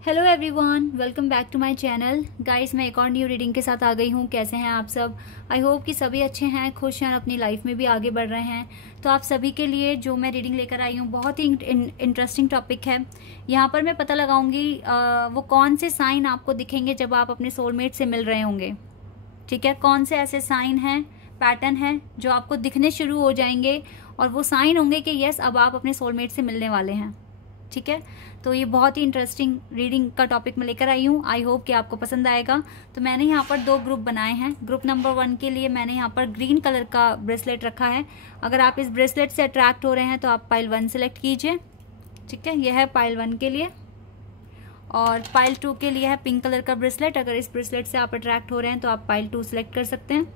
Hello everyone, welcome back to my channel. Guys, मैं एक और न्यू रीडिंग के साथ आ गई हूँ। कैसे हैं आप सब? आई होप कि सभी अच्छे हैं, खुश हैं, अपनी लाइफ में भी आगे बढ़ रहे हैं। तो आप सभी के लिए जो मैं रीडिंग लेकर आई हूँ बहुत ही इंटरेस्टिंग टॉपिक है। यहाँ पर मैं पता लगाऊंगी वो कौन से साइन आपको दिखेंगे जब आप अपने सोलमेट से मिल रहे होंगे। ठीक है, कौन से ऐसे साइन हैं, पैटर्न हैं जो आपको दिखने शुरू हो जाएंगे और वो साइन होंगे कि यस, अब आप अपने सोलमेट से मिलने वाले हैं। ठीक है, तो ये बहुत ही इंटरेस्टिंग रीडिंग का टॉपिक मैं लेकर आई हूँ। आई होप कि आपको पसंद आएगा। तो मैंने यहाँ पर 2 ग्रुप बनाए हैं। ग्रुप नंबर 1 के लिए मैंने यहाँ पर ग्रीन कलर का ब्रेसलेट रखा है। अगर आप इस ब्रेसलेट से अट्रैक्ट हो रहे हैं तो आप पाइल 1 सेलेक्ट कीजिए। ठीक है, यह है पाइल 1 के लिए। और पाइल 2 के लिए है पिंक कलर का ब्रेसलेट। अगर इस ब्रेसलेट से आप अट्रैक्ट हो रहे हैं तो आप पाइल 2 सेलेक्ट कर सकते हैं।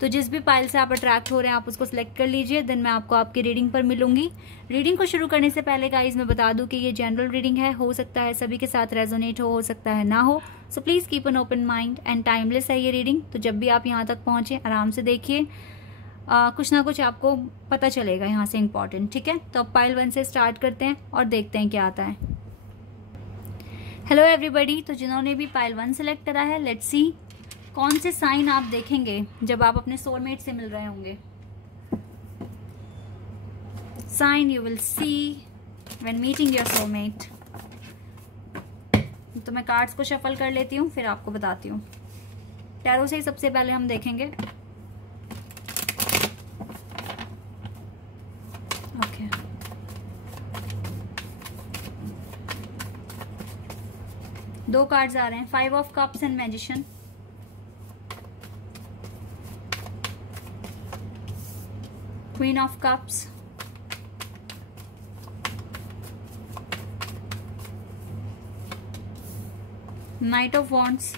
तो जिस भी पाइल से आप अट्रैक्ट हो रहे हैं आप उसको सिलेक्ट कर लीजिए। देन मैं आपको आपकी रीडिंग पर मिलूंगी। रीडिंग को शुरू करने से पहले गाइज मैं बता दूं कि ये जनरल रीडिंग है। हो सकता है सभी के साथ रेजोनेट हो सकता है ना हो। So please keep an open mind and timeless है ये रीडिंग। तो जब भी आप यहाँ तक पहुंचे आराम से देखिए, कुछ ना कुछ आपको पता चलेगा यहाँ से इम्पोर्टेंट। ठीक है, तो अब पाइल 1 से स्टार्ट करते हैं और देखते हैं क्या आता है। हेलो एवरीबडी, तो जिन्होंने भी पाइल 1 सेलेक्ट करा है, लेट्स सी कौन से साइन आप देखेंगे जब आप अपने सोलमेट से मिल रहे होंगे। Sign you will see when meeting your soulmate. तो मैं कार्ड्स को शफल कर लेती हूँ, फिर आपको बताती हूँ। टैरो से ही सबसे पहले हम देखेंगे। ओके, दो कार्ड्स आ रहे हैं, 5 of cups and magician. Queen of Cups, Knight of Wands,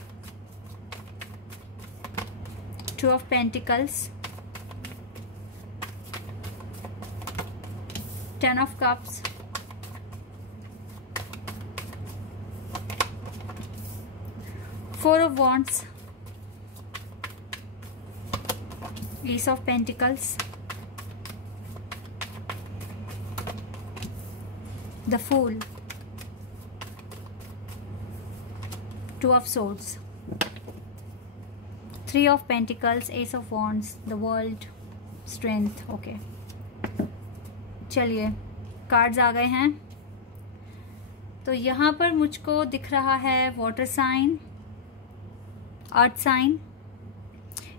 2 of Pentacles, 10 of Cups, 4 of Wands, Ace of Pentacles, The Fool, 2 of Swords, 3 of Pentacles, Ace of Wands, The World, Strength। Okay, चलिए cards आ गए हैं। तो यहाँ पर मुझको दिख रहा है वाटर साइन, अर्थ साइन।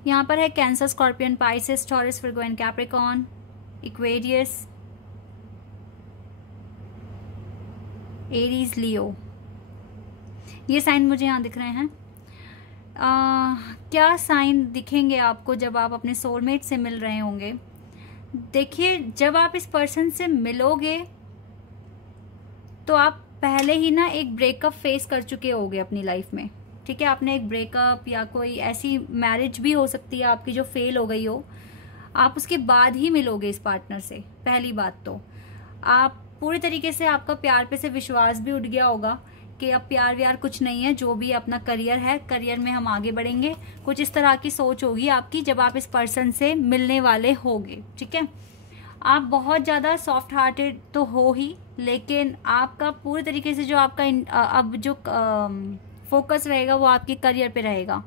यहाँ पर है Cancer, Scorpion, Pisces, Taurus, Virgo and Capricorn, Aquarius, Aries, Leo. ये साइन मुझे यहाँ दिख रहे हैं। क्या साइन दिखेंगे आपको जब आप अपने सोलमेट से मिल रहे होंगे? देखिए, जब आप इस पर्सन से मिलोगे तो आप पहले ही ना एक ब्रेकअप फेस कर चुके होगे अपनी लाइफ में। ठीक है, आपने एक ब्रेकअप या कोई ऐसी मैरिज भी हो सकती है आपकी जो फेल हो गई हो, आप उसके बाद ही मिलोगे इस पार्टनर से। पहली बात तो आप पूरी तरीके से, आपका प्यार पे से विश्वास भी उठ गया होगा कि अब प्यार व्यार कुछ नहीं है, जो भी अपना करियर है, करियर में हम आगे बढ़ेंगे। कुछ इस तरह की सोच होगी आपकी जब आप इस पर्सन से मिलने वाले होगे। ठीक है, आप बहुत ज़्यादा सॉफ्ट हार्टेड तो हो ही, लेकिन आपका पूरी तरीके से जो आपका अब जो फोकस रहेगा वो आपके करियर पे रहेगा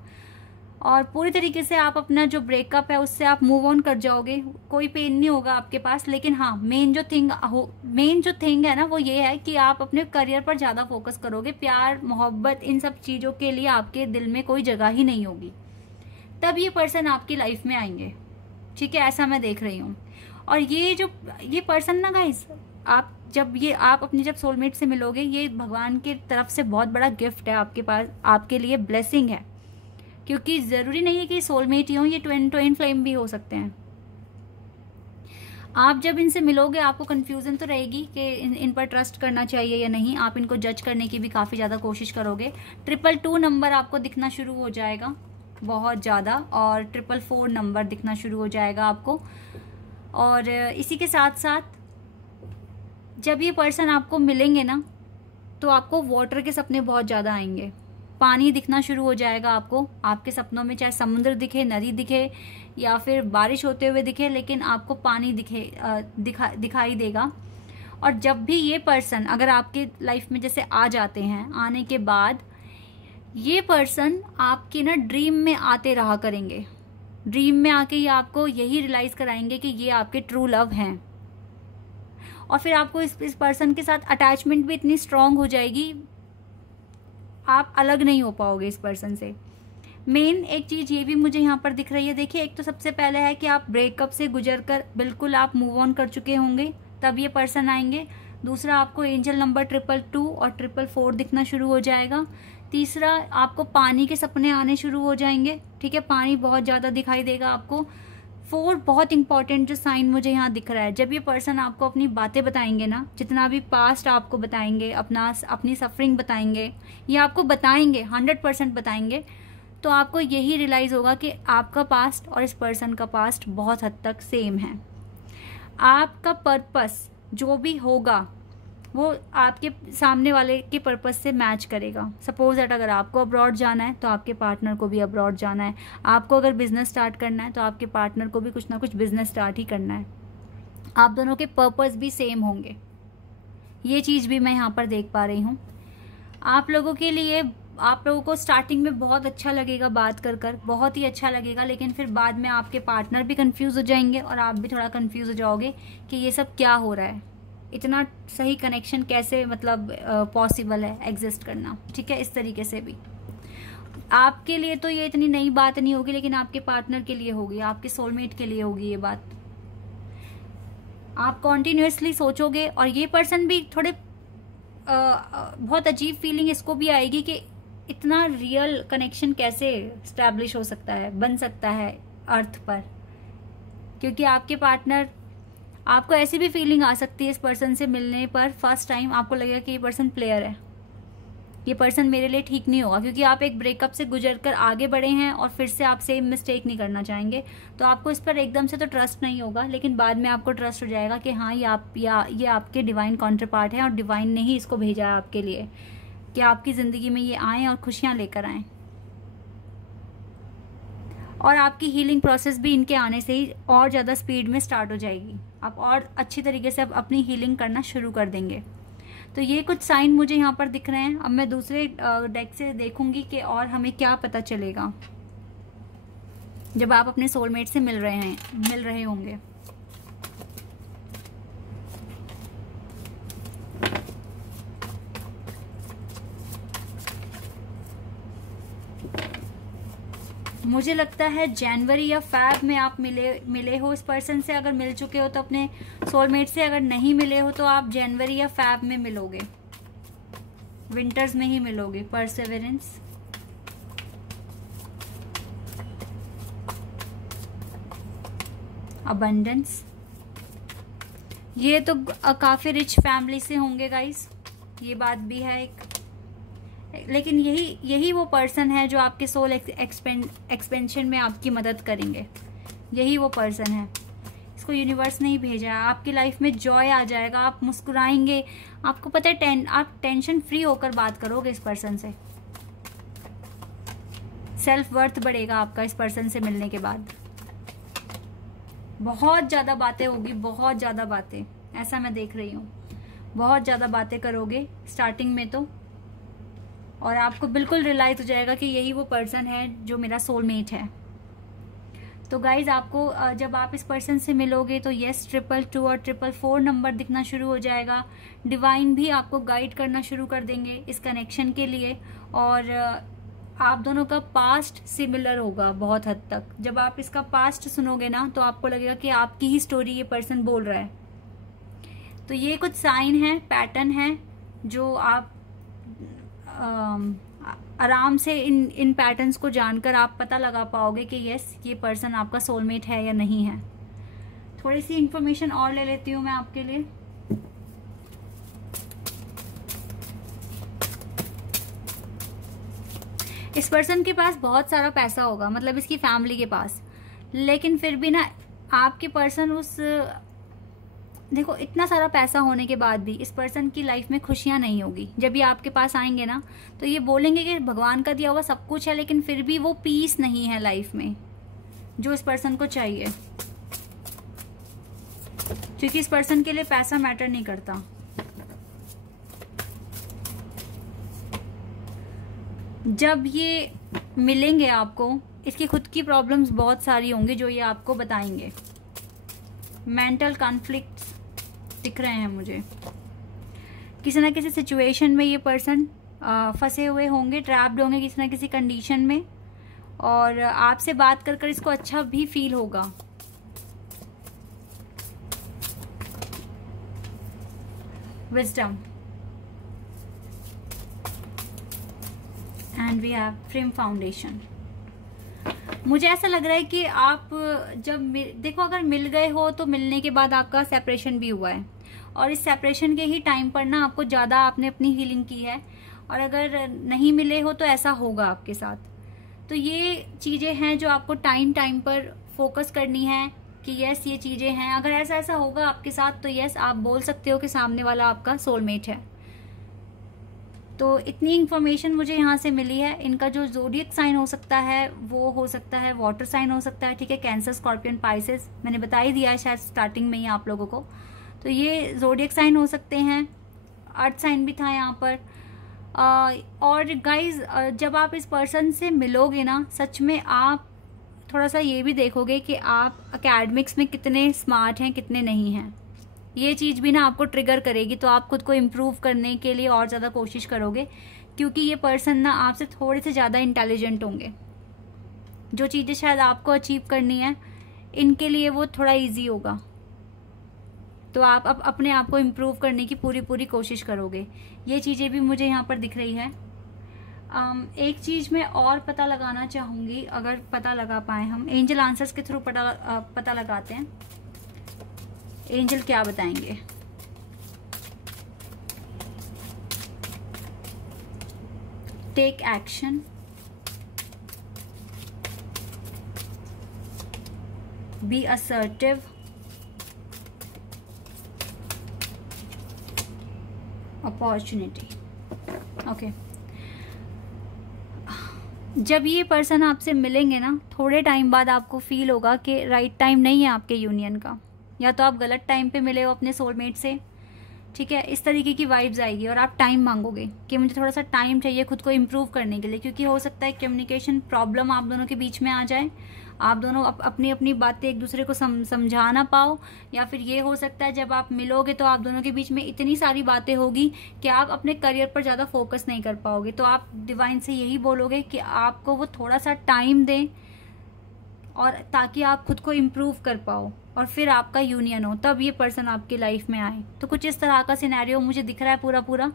और पूरी तरीके से आप अपना जो ब्रेकअप है उससे आप मूव ऑन कर जाओगे। कोई पेन नहीं होगा आपके पास। लेकिन हाँ, मेन जो थिंग है ना वो ये है कि आप अपने करियर पर ज़्यादा फोकस करोगे। प्यार, मोहब्बत, इन सब चीज़ों के लिए आपके दिल में कोई जगह ही नहीं होगी। तब ये पर्सन आपकी लाइफ में आएंगे। ठीक है, ऐसा मैं देख रही हूँ। और ये पर्सन ना गाइस, आप अपने जब सोलमेट से मिलोगे, ये भगवान की तरफ से बहुत बड़ा गिफ्ट है आपके पास, आपके लिए ब्लेसिंग है। क्योंकि जरूरी नहीं है कि सोलमेट ही हो, ये ट्विन फ्लेम भी हो सकते हैं। आप जब इनसे मिलोगे आपको कंफ्यूजन तो रहेगी कि इन पर ट्रस्ट करना चाहिए या नहीं। आप इनको जज करने की भी काफी ज्यादा कोशिश करोगे। 222 नंबर आपको दिखना शुरू हो जाएगा बहुत ज्यादा, और 444 नंबर दिखना शुरू हो जाएगा आपको। और इसी के साथ साथ जब ये पर्सन आपको मिलेंगे ना तो आपको वाटर के सपने बहुत ज्यादा आएंगे। पानी दिखना शुरू हो जाएगा आपको आपके सपनों में, चाहे समुद्र दिखे, नदी दिखे या फिर बारिश होते हुए दिखे, लेकिन आपको पानी दिखाई देगा। और जब भी ये पर्सन अगर आपके लाइफ में जैसे आ जाते हैं, आने के बाद ये पर्सन आपके ना ड्रीम में आते रहा करेंगे। ड्रीम में आके ये आपको यही रियलाइज कराएंगे कि ये आपके ट्रू लव हैं, और फिर आपको इस पर्सन के साथ अटैचमेंट भी इतनी स्ट्रांग हो जाएगी, आप अलग नहीं हो पाओगे इस पर्सन से। मेन एक चीज ये भी मुझे यहाँ पर दिख रही है। देखिए, एक तो सबसे पहले है कि आप ब्रेकअप से गुजरकर बिल्कुल आप मूव ऑन कर चुके होंगे, तब ये पर्सन आएंगे। दूसरा, आपको एंजल नंबर 222 और 444 दिखना शुरू हो जाएगा। तीसरा, आपको पानी के सपने आने शुरू हो जाएंगे। ठीक है, पानी बहुत ज्यादा दिखाई देगा आपको। 4 बहुत इंपॉर्टेंट जो साइन मुझे यहाँ दिख रहा है, जब ये पर्सन आपको अपनी बातें बताएंगे ना, जितना भी पास्ट आपको बताएंगे, अपनी सफरिंग बताएंगे, ये आपको बताएंगे 100% बताएंगे, तो आपको यही रियलाइज होगा कि आपका पास्ट और इस पर्सन का पास्ट बहुत हद तक सेम है। आपका पर्पस जो भी होगा वो आपके सामने वाले के पर्पस से मैच करेगा। सपोज दैट अगर आपको अब्रॉड जाना है तो आपके पार्टनर को भी अब्रॉड जाना है। आपको अगर बिजनेस स्टार्ट करना है तो आपके पार्टनर को भी कुछ ना कुछ बिजनेस स्टार्ट ही करना है। आप दोनों के पर्पस भी सेम होंगे, ये चीज़ भी मैं यहाँ पर देख पा रही हूँ। आप लोगों के लिए, आप लोगों को स्टार्टिंग में बहुत अच्छा लगेगा बात कर बहुत ही अच्छा लगेगा, लेकिन फिर बाद में आपके पार्टनर भी कंफ्यूज हो जाएंगे और आप भी थोड़ा कंफ्यूज हो जाओगे कि ये सब क्या हो रहा है, इतना सही कनेक्शन कैसे मतलब पॉसिबल है एग्जिस्ट करना। ठीक है, इस तरीके से भी आपके लिए तो ये इतनी नई बात नहीं होगी, लेकिन आपके पार्टनर के लिए होगी, आपके सोलमेट के लिए होगी ये बात। आप कॉन्टिन्यूसली सोचोगे और ये पर्सन भी थोड़े बहुत अजीब फीलिंग इसको भी आएगी कि इतना रियल कनेक्शन कैसे स्टैब्लिश हो सकता है, बन सकता है अर्थ पर, क्योंकि आपके पार्टनर, आपको ऐसी भी फीलिंग आ सकती है इस पर्सन से मिलने पर फर्स्ट टाइम, आपको लगेगा कि ये पर्सन प्लेयर है, ये पर्सन मेरे लिए ठीक नहीं होगा, क्योंकि आप एक ब्रेकअप से गुजरकर आगे बढ़े हैं और फिर से आप सेम मिस्टेक नहीं करना चाहेंगे। तो आपको इस पर एकदम से तो ट्रस्ट नहीं होगा, लेकिन बाद में आपको ट्रस्ट हो जाएगा कि हाँ ये आपके डिवाइन काउंटर पार्ट है और डिवाइन ने ही इसको भेजा है आपके लिए कि आपकी जिंदगी में ये आए और खुशियां लेकर आए। और आपकी हीलिंग प्रोसेस भी इनके आने से ही और ज़्यादा स्पीड में स्टार्ट हो जाएगी। आप और अच्छी तरीके से अपनी हीलिंग करना शुरू कर देंगे। तो ये कुछ साइन मुझे यहाँ पर दिख रहे हैं। अब मैं दूसरे डेक से देखूंगी कि और हमें क्या पता चलेगा जब आप अपने सोलमेट से मिल रहे होंगे। मुझे लगता है जनवरी या फैब में आप मिले हो इस पर्सन से। अगर मिल चुके हो तो अपने सोलमेट से, अगर नहीं मिले हो तो आप जनवरी या फैब में मिलोगे, विंटर्स में ही मिलोगे। परसेवरेंस, अबंडेंस, ये तो काफी रिच फैमिली से होंगे गाइस, ये बात भी है एक। लेकिन यही वो पर्सन है जो आपके सोल एक्सपेंशन में आपकी मदद करेंगे। यही वो पर्सन है, इसको यूनिवर्स ने ही भेजा है। आपकी लाइफ में जॉय आ जाएगा, आप मुस्कुराएंगे, आपको पता है आप टेंशन फ्री होकर बात करोगे इस पर्सन से। सेल्फ वर्थ बढ़ेगा आपका इस पर्सन से मिलने के बाद। बहुत ज्यादा बातें होगी, बहुत ज्यादा बातें, ऐसा मैं देख रही हूँ। बहुत ज्यादा बातें करोगे स्टार्टिंग में तो, और आपको बिल्कुल रियलाइज हो जाएगा कि यही वो पर्सन है जो मेरा सोलमेट है। तो गाइज, आपको जब आप इस पर्सन से मिलोगे तो यस 222 और 444 नंबर दिखना शुरू हो जाएगा। डिवाइन भी आपको गाइड करना शुरू कर देंगे इस कनेक्शन के लिए। और आप दोनों का पास्ट सिमिलर होगा बहुत हद तक। जब आप इसका पास्ट सुनोगे ना तो आपको लगेगा कि आपकी ही स्टोरी ये पर्सन बोल रहा है। तो ये कुछ साइन है, पैटर्न है, जो आप आराम से इन पैटर्न्स को जानकर आप पता लगा पाओगे कि यस ये पर्सन आपका सोलमेट है या नहीं है। थोड़ी सी इंफॉर्मेशन और ले लेती हूँ मैं आपके लिए। इस पर्सन के पास बहुत सारा पैसा होगा, मतलब इसकी फैमिली के पास, लेकिन फिर भी ना आपके पर्सन उस, देखो इतना सारा पैसा होने के बाद भी इस पर्सन की लाइफ में खुशियां नहीं होगी। जब ये आपके पास आएंगे ना तो ये बोलेंगे कि भगवान का दिया हुआ सब कुछ है, लेकिन फिर भी वो पीस नहीं है लाइफ में जो इस पर्सन को चाहिए, क्योंकि इस पर्सन के लिए पैसा मैटर नहीं करता। जब ये मिलेंगे आपको, इसकी खुद की प्रॉब्लम्स बहुत सारी होंगी जो ये आपको बताएंगे। मेंटल कॉन्फ्लिक्ट्स दिख रहे हैं मुझे। किसी ना किसी सिचुएशन में ये पर्सन फंसे हुए होंगे, ट्रैप्ड होंगे किसी ना किसी कंडीशन में, और आपसे बात कर कर इसको अच्छा भी फील होगा। Wisdom and we have frame foundation. मुझे ऐसा लग रहा है कि आप जब देखो, अगर मिल गए हो तो मिलने के बाद आपका सेपरेशन भी हुआ है, और इस सेपरेशन के ही टाइम पर ना आपको ज़्यादा आपने अपनी हीलिंग की है, और अगर नहीं मिले हो तो ऐसा होगा आपके साथ। तो ये चीज़ें हैं जो आपको टाइम टाइम पर फोकस करनी है कि यस ये चीज़ें हैं। अगर ऐसा ऐसा होगा आपके साथ तो यस आप बोल सकते हो कि सामने वाला आपका सोलमेट है। तो इतनी इंफॉर्मेशन मुझे यहाँ से मिली है। इनका जो ज़ोडिएक साइन हो सकता है वो हो सकता है वाटर साइन हो सकता है, ठीक है, कैंसर, स्कॉर्पियन, पाइसेस, मैंने बता ही दिया है शायद स्टार्टिंग में ही आप लोगों को। तो ये ज़ोडिएक साइन हो सकते हैं, अर्थ साइन भी था यहाँ पर। और गाइज जब आप इस पर्सन से मिलोगे ना, सच में आप थोड़ा सा ये भी देखोगे कि आप एकेडमिक्स में कितने स्मार्ट हैं कितने नहीं हैं। ये चीज़ भी ना आपको ट्रिगर करेगी, तो आप खुद को इम्प्रूव करने के लिए और ज़्यादा कोशिश करोगे, क्योंकि ये पर्सन ना आपसे थोड़े से ज़्यादा इंटेलिजेंट होंगे। जो चीज़ें शायद आपको अचीव करनी है इनके लिए वो थोड़ा इजी होगा, तो आप अपने आप को इम्प्रूव करने की पूरी कोशिश करोगे। ये चीज़ें भी मुझे यहाँ पर दिख रही है। एक चीज़ मैं और पता लगाना चाहूँगी, अगर पता लगा पाए हम, एंजल आंसर्स के थ्रू पता लगाते हैं एंजल क्या बताएंगे। Take action, be assertive, opportunity. Okay, जब ये पर्सन आपसे मिलेंगे ना, थोड़े टाइम बाद आपको फील होगा कि राइट टाइम नहीं है आपके यूनियन का, या तो आप गलत टाइम पे मिले हो अपने सोलमेट से, ठीक है, इस तरीके की वाइब्स आएगी, और आप टाइम मांगोगे कि मुझे थोड़ा सा टाइम चाहिए खुद को इम्प्रूव करने के लिए, क्योंकि हो सकता है कम्युनिकेशन प्रॉब्लम आप दोनों के बीच में आ जाए, आप दोनों अपनी अपनी बातें एक दूसरे को समझा ना पाओ, या फिर ये हो सकता है जब आप मिलोगे तो आप दोनों के बीच में इतनी सारी बातें होगी कि आप अपने करियर पर ज़्यादा फोकस नहीं कर पाओगे। तो आप डिवाइन से यही बोलोगे कि आपको वो थोड़ा सा टाइम दें, और ताकि आप खुद को इम्प्रूव कर पाओ, और फिर आपका यूनियन हो, तब ये पर्सन आपकी लाइफ में आए। तो कुछ इस तरह का सिनेरियो मुझे दिख रहा है पूरा।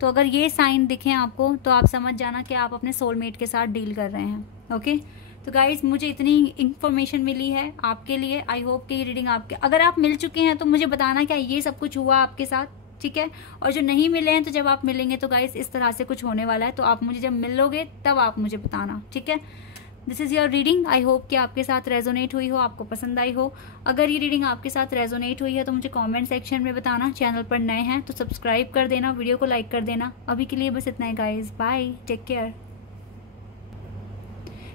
तो अगर ये साइन दिखें आपको तो आप समझ जाना कि आप अपने सोलमेट के साथ डील कर रहे हैं। ओके, तो गाइज मुझे इतनी इन्फॉर्मेशन मिली है आपके लिए। आई होप कि ये रीडिंग आपके, अगर आप मिल चुके हैं तो मुझे बताना क्या ये सब कुछ हुआ आपके साथ, ठीक है। और जो नहीं मिले हैं तो जब आप मिलेंगे तो गाइज इस तरह से कुछ होने वाला है, तो आप मुझे जब मिलोगे तब आप मुझे बताना, ठीक है। This is your reading. I hope कि आपके साथ रेजोनेट हुई हो, आपको पसंद आई हो। अगर ये रीडिंग आपके साथ रेजोनेट हुई है तो मुझे कमेंट सेक्शन में बताना। चैनल पर नए हैं तो सब्सक्राइब कर देना, वीडियो को लाइक कर देना। अभी के लिए बस इतना ही guys, bye, take care.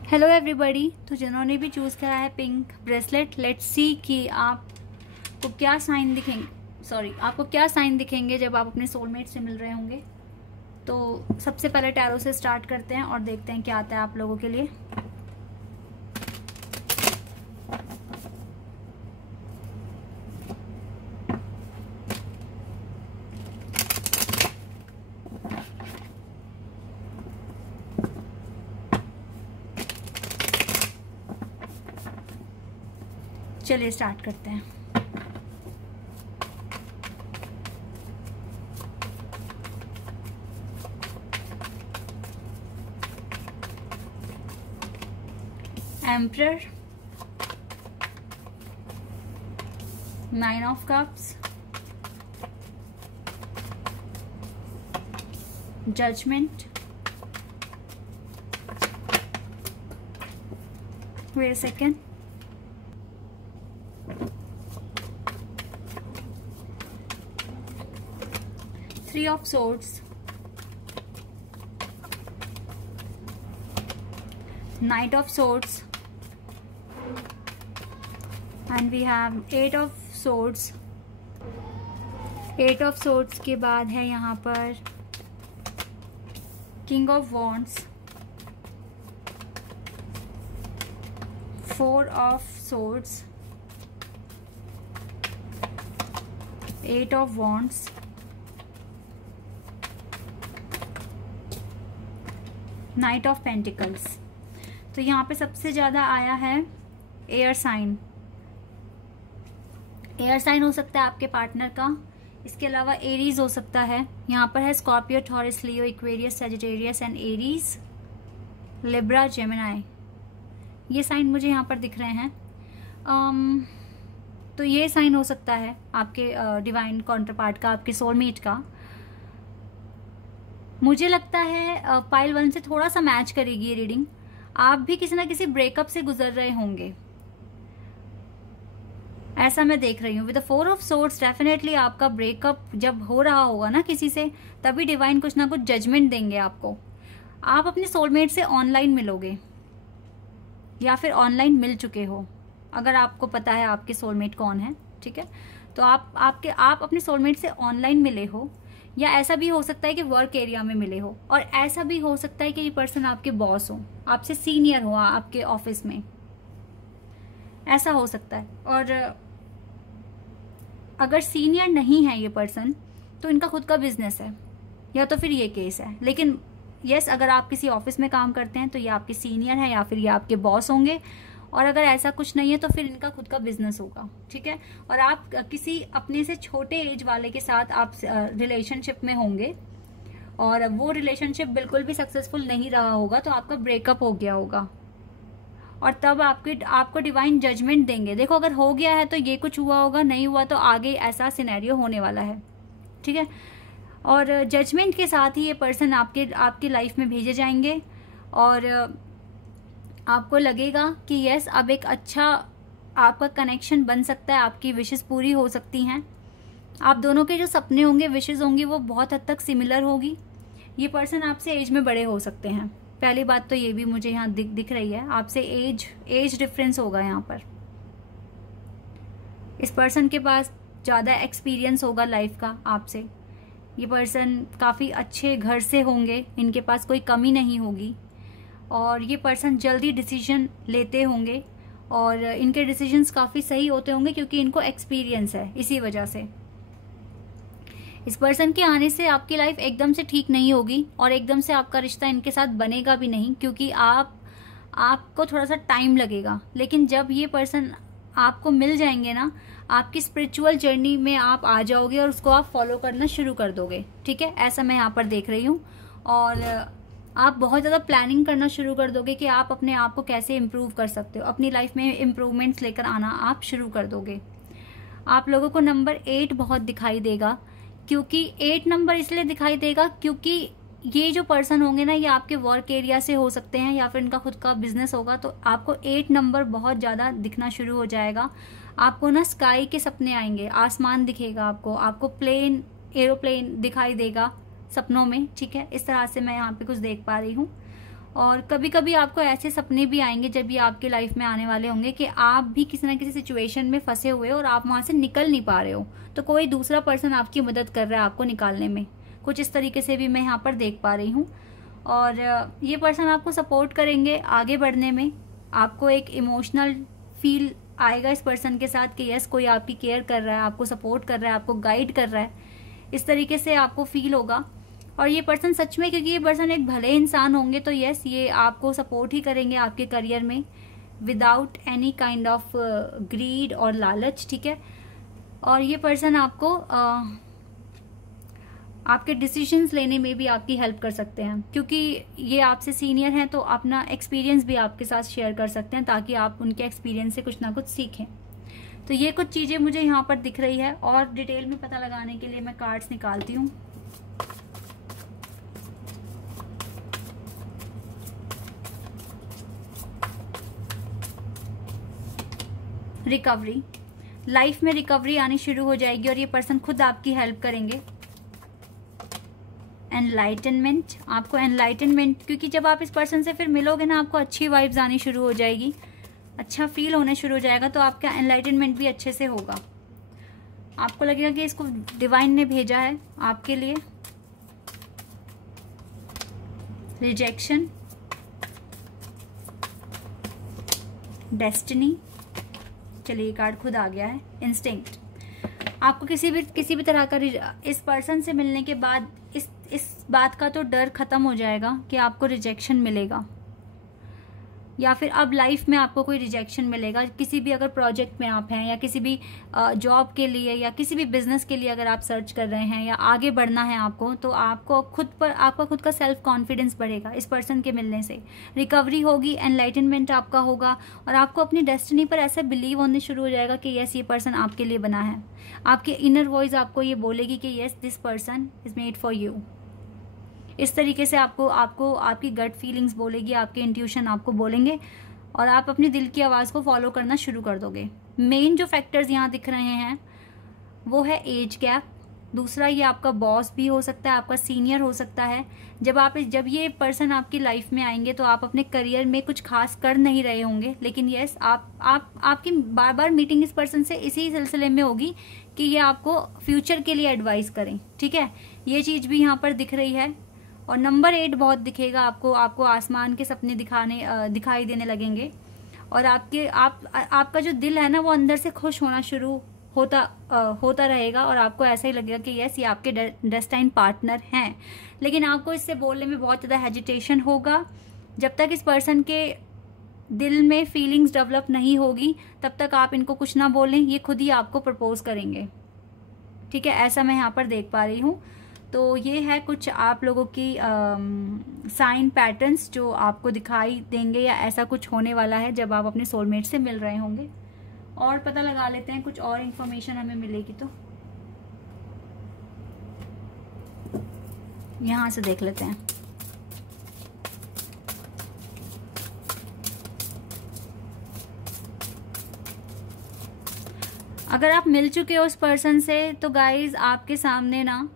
Hello everybody, तो जिन्होंने भी चूज़ करा है पिंक ब्रेसलेट, लेट्स सी कि आपको क्या साइन दिखेंगे, आपको क्या साइन दिखेंगे जब आप अपने सोलमेट से मिल रहे होंगे। तो सबसे पहले टैरो से स्टार्ट करते हैं और देखते हैं क्या आता है आप लोगों के लिए। चलिए स्टार्ट करते हैं। Emperor, 9 of cups, judgement, wait a second, Three of Swords, Knight of Swords, and we have Eight of Swords. Eight of Swords के बाद है यहाँ पर King of Wands, 4 of swords, 8 of wands, night of pentacles. तो यहाँ पे सबसे ज्यादा आया है एयर साइन। एयर साइन हो सकता है आपके पार्टनर का, इसके अलावा एरीज हो सकता है। यहाँ पर है Scorpio, taurus, Leo, Aquarius, Sagittarius and Aries, Libra, Gemini. ये साइन मुझे यहाँ पर दिख रहे हैं। तो ये साइन हो सकता है आपके डिवाइन काउंटरपार्ट का, आपके सोलमेट का। मुझे लगता है पाइल 1 से थोड़ा सा मैच करेगी ये रीडिंग। आप भी किसी ना किसी ब्रेकअप से गुजर रहे होंगे, ऐसा मैं देख रही हूँ। With the 4 of swords definitely आपका ब्रेकअप जब हो रहा होगा ना किसी से, तभी डिवाइन कुछ ना कुछ जजमेंट देंगे आपको। आप अपने सोलमेट से ऑनलाइन मिलोगे या फिर ऑनलाइन मिल चुके हो, अगर आपको पता है आपके सोलमेट कौन है, ठीक है। तो आप अपने सोलमेट से ऑनलाइन मिले हो, या ऐसा भी हो सकता है कि वर्क एरिया में मिले हो, और ऐसा भी हो सकता है कि ये पर्सन आपके बॉस हो, आपसे सीनियर हो आपके ऑफिस में, ऐसा हो सकता है। और अगर सीनियर नहीं है ये पर्सन तो इनका खुद का बिजनेस है, या तो फिर ये केस है। लेकिन यस, अगर आप किसी ऑफिस में काम करते हैं तो ये आपके सीनियर है या फिर ये आपके बॉस होंगे, और अगर ऐसा कुछ नहीं है तो फिर इनका खुद का बिजनेस होगा, ठीक है। और आप किसी अपने से छोटे एज वाले के साथ आप रिलेशनशिप में होंगे, और वो रिलेशनशिप बिल्कुल भी सक्सेसफुल नहीं रहा होगा, तो आपका ब्रेकअप हो गया होगा, और तब आपको डिवाइन जजमेंट देंगे। देखो, अगर हो गया है तो ये कुछ हुआ होगा, नहीं हुआ तो आगे ऐसा सिनेरियो होने वाला है, ठीक है। और जजमेंट के साथ ही ये पर्सन आपकी लाइफ में भेजे जाएंगे, और आपको लगेगा कि यस, अब एक अच्छा आपका कनेक्शन बन सकता है, आपकी विशेस पूरी हो सकती हैं। आप दोनों के जो सपने होंगे, विशेस होंगी, वो बहुत हद तक सिमिलर होगी। ये पर्सन आपसे एज में बड़े हो सकते हैं, पहली बात तो ये भी मुझे यहाँ दिख रही है। आपसे एज डिफरेंस होगा यहाँ पर। इस पर्सन के पास ज़्यादा एक्सपीरियंस होगा लाइफ का आपसे। ये पर्सन काफ़ी अच्छे घर से होंगे, इनके पास कोई कमी नहीं होगी, और ये पर्सन जल्दी डिसीजन लेते होंगे, और इनके डिसीजंस काफ़ी सही होते होंगे क्योंकि इनको एक्सपीरियंस है, इसी वजह से। इस पर्सन के आने से आपकी लाइफ एकदम से ठीक नहीं होगी, और एकदम से आपका रिश्ता इनके साथ बनेगा भी नहीं, क्योंकि आपको थोड़ा सा टाइम लगेगा। लेकिन जब ये पर्सन आपको मिल जाएंगे ना, आपकी स्पिरिचुअल जर्नी में आप आ जाओगे और उसको आप फॉलो करना शुरू कर दोगे, ठीक है। ऐसा मैं यहाँ पर देख रही हूँ, और आप बहुत ज़्यादा प्लानिंग करना शुरू कर दोगे कि आप अपने आप को कैसे इम्प्रूव कर सकते हो, अपनी लाइफ में इम्प्रूवमेंट्स लेकर आना आप शुरू कर दोगे। आप लोगों को नंबर 8 बहुत दिखाई देगा, क्योंकि 8 नंबर इसलिए दिखाई देगा क्योंकि ये जो पर्सन होंगे ना, ये आपके वर्क एरिया से हो सकते हैं, या फिर इनका खुद का बिजनेस होगा। तो आपको 8 नंबर बहुत ज़्यादा दिखना शुरू हो जाएगा। आपको ना स्काई के सपने आएंगे, आसमान दिखेगा आपको प्लेन, एरोप्लेन दिखाई देगा सपनों में, ठीक है। इस तरह से मैं यहाँ पे कुछ देख पा रही हूँ। और कभी कभी आपको ऐसे सपने भी आएंगे जब ये आपके लाइफ में आने वाले होंगे कि आप भी किसी ना किसी सिचुएशन में फंसे हुए हो और आप वहां से निकल नहीं पा रहे हो, तो कोई दूसरा पर्सन आपकी मदद कर रहा है आपको निकालने में। कुछ इस तरीके से भी मैं यहाँ पर देख पा रही हूँ। और ये पर्सन आपको सपोर्ट करेंगे आगे बढ़ने में। आपको एक इमोशनल फील आएगा इस पर्सन के साथ कि यस, कोई आपकी केयर कर रहा है, आपको सपोर्ट कर रहा है, आपको गाइड कर रहा है, इस तरीके से आपको फील होगा। और ये पर्सन सच में, क्योंकि ये पर्सन एक भले इंसान होंगे, तो यस, ये आपको सपोर्ट ही करेंगे आपके करियर में without any kind of greed और लालच, ठीक है। और ये पर्सन आपको आपके डिसीजंस लेने में भी आपकी हेल्प कर सकते हैं, क्योंकि ये आपसे सीनियर हैं, तो अपना एक्सपीरियंस भी आपके साथ शेयर कर सकते हैं ताकि आप उनके एक्सपीरियंस से कुछ ना कुछ सीखें। तो ये कुछ चीज़ें मुझे यहाँ पर दिख रही है, और डिटेल में पता लगाने के लिए मैं कार्ड्स निकालती हूँ। रिकवरी, लाइफ में रिकवरी आनी शुरू हो जाएगी और ये पर्सन खुद आपकी हेल्प करेंगे। एनलाइटनमेंट, आपको एनलाइटनमेंट, क्योंकि जब आप इस पर्सन से फिर मिलोगे ना, आपको अच्छी वाइब्स आनी शुरू हो जाएगी, अच्छा फील होने शुरू हो जाएगा, तो आपका एनलाइटनमेंट भी अच्छे से होगा। आपको लगेगा कि इसको डिवाइन ने भेजा है आपके लिए। रिजेक्शन, डेस्टिनी, चलिए कार्ड खुद आ गया है, इंस्टिंक्ट। आपको किसी भी तरह का इस पर्सन से मिलने के बाद इस बात का तो डर खत्म हो जाएगा कि आपको रिजेक्शन मिलेगा, या फिर अब लाइफ में आपको कोई रिजेक्शन मिलेगा। किसी भी अगर प्रोजेक्ट में आप हैं, या किसी भी जॉब के लिए, या किसी भी बिजनेस के लिए अगर आप सर्च कर रहे हैं या आगे बढ़ना है आपको, तो आपको आपका खुद का सेल्फ कॉन्फिडेंस बढ़ेगा। इस पर्सन के मिलने से रिकवरी होगी, एनलाइटनमेंट आपका होगा, और आपको अपनी डेस्टिनी पर ऐसा बिलीव होने शुरू हो जाएगा कि यस, ये पर्सन आपके लिए बना है। आपकी इनर वॉइस आपको ये बोलेगी कि yes, this person is made for you. इस तरीके से आपको आपकी गट फीलिंग्स बोलेगी, आपके इंट्यूशन आपको बोलेंगे, और आप अपने दिल की आवाज़ को फॉलो करना शुरू कर दोगे। मेन जो फैक्टर्स यहाँ दिख रहे हैं वो है एज गैप। दूसरा, ये आपका बॉस भी हो सकता है, आपका सीनियर हो सकता है। जब ये पर्सन आपकी लाइफ में आएंगे तो आप अपने करियर में कुछ खास कर नहीं रहे होंगे, लेकिन यस, आपकी बार बार मीटिंग इस पर्सन से इसी सिलसिले में होगी कि ये आपको फ्यूचर के लिए एडवाइस करें। ठीक है, ये चीज़ भी यहाँ पर दिख रही है। और नंबर 8 बहुत दिखेगा आपको आसमान के सपने दिखाई देने लगेंगे, और आपका जो दिल है ना, वो अंदर से खुश होना शुरू होता रहेगा, और आपको ऐसा ही लगेगा कि यस, ये आपके डेस्टाइन पार्टनर हैं। लेकिन आपको इससे बोलने में बहुत ज़्यादा हेजिटेशन होगा। जब तक इस पर्सन के दिल में फीलिंग्स डेवलप नहीं होगी, तब तक आप इनको कुछ ना बोलें, ये खुद ही आपको प्रपोज करेंगे। ठीक है, ऐसा मैं यहाँ पर देख पा रही हूँ। तो ये है कुछ आप लोगों की साइन पैटर्न्स जो आपको दिखाई देंगे, या ऐसा कुछ होने वाला है जब आप अपने सोलमेट से मिल रहे होंगे। और पता लगा लेते हैं, कुछ और इन्फॉर्मेशन हमें मिलेगी तो यहाँ से देख लेते हैं। अगर आप मिल चुके हो उस पर्सन से, तो गाइज आपके सामने ना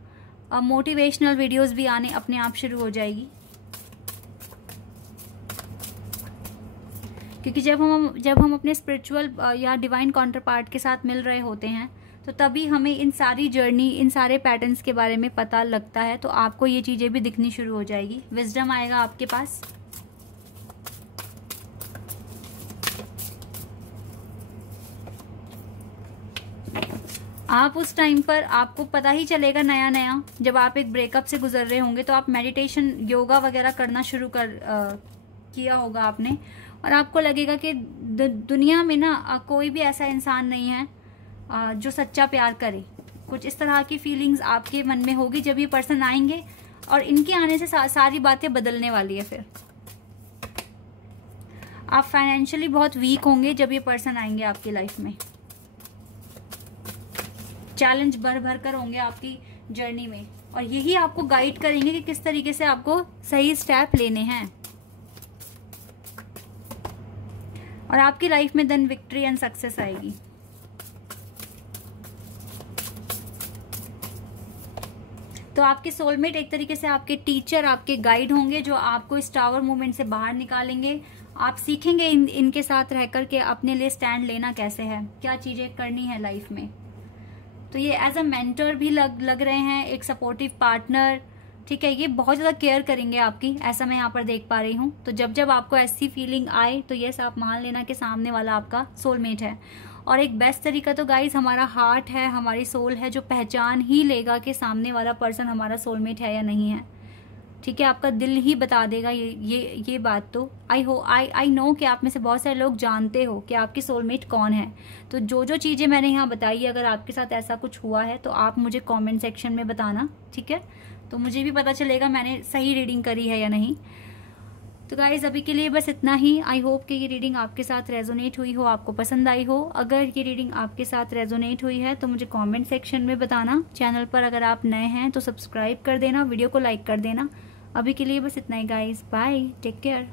मोटिवेशनल वीडियोस भी आने अपने आप शुरू हो जाएगी, क्योंकि जब हम अपने स्पिरिचुअल या डिवाइन काउंटर पार्ट के साथ मिल रहे होते हैं, तो तभी हमें इन सारी जर्नी, इन सारे पैटर्न्स के बारे में पता लगता है। तो आपको ये चीजें भी दिखनी शुरू हो जाएगी, विजडम आएगा आपके पास। आप उस टाइम पर आपको पता ही चलेगा नया जब आप एक ब्रेकअप से गुजर रहे होंगे, तो आप मेडिटेशन, योगा वगैरह करना शुरू किया होगा आपने, और आपको लगेगा कि दुनिया में ना कोई भी ऐसा इंसान नहीं है जो सच्चा प्यार करे। कुछ इस तरह की फीलिंग्स आपके मन में होगी जब ये पर्सन आएंगे, और इनके आने से सारी बातें बदलने वाली है। फिर आप फाइनेंशियली बहुत वीक होंगे जब ये पर्सन आएंगे आपकी लाइफ में। चैलेंज भर कर होंगे आपकी जर्नी में, और यही आपको गाइड करेंगे कि किस तरीके से आपको सही स्टेप लेने हैं। और आपकी लाइफ में देन विक्ट्री एंड सक्सेस आएगी। तो आपके सोलमेट एक तरीके से आपके टीचर, आपके गाइड होंगे, जो आपको इस टावर मूवमेंट से बाहर निकालेंगे। आप सीखेंगे इनके साथ रहकर के अपने लिए स्टैंड लेना कैसे है, क्या चीजें करनी है लाइफ में। तो ये एज अ मेंटर भी लग रहे हैं, एक सपोर्टिव पार्टनर। ठीक है, ये बहुत ज़्यादा केयर करेंगे आपकी, ऐसा मैं यहाँ पर देख पा रही हूँ। तो जब आपको ऐसी फीलिंग आए, तो यस, आप मान लेना कि सामने वाला आपका सोलमेट है। और एक बेस्ट तरीका तो गाइस हमारा हार्ट है, हमारी सोल है, जो पहचान ही लेगा कि सामने वाला पर्सन हमारा सोलमेट है या नहीं है। ठीक है, आपका दिल ही बता देगा ये बात। तो आई नो कि आप में से बहुत सारे लोग जानते हो कि आपकी सोलमेट कौन है। तो जो चीज़ें मैंने यहाँ बताई, अगर आपके साथ ऐसा कुछ हुआ है तो आप मुझे कमेंट सेक्शन में बताना। ठीक है, तो मुझे भी पता चलेगा मैंने सही रीडिंग करी है या नहीं। तो गाइज अभी के लिए बस इतना ही। आई होप कि ये रीडिंग आपके साथ रेजोनेट हुई हो, आपको पसंद आई हो। अगर ये रीडिंग आपके साथ रेजोनेट हुई है तो मुझे कमेंट सेक्शन में बताना। चैनल पर अगर आप नए हैं तो सब्सक्राइब कर देना, वीडियो को लाइक कर देना। अभी के लिए बस इतना ही गाइज, बाय, टेक केयर।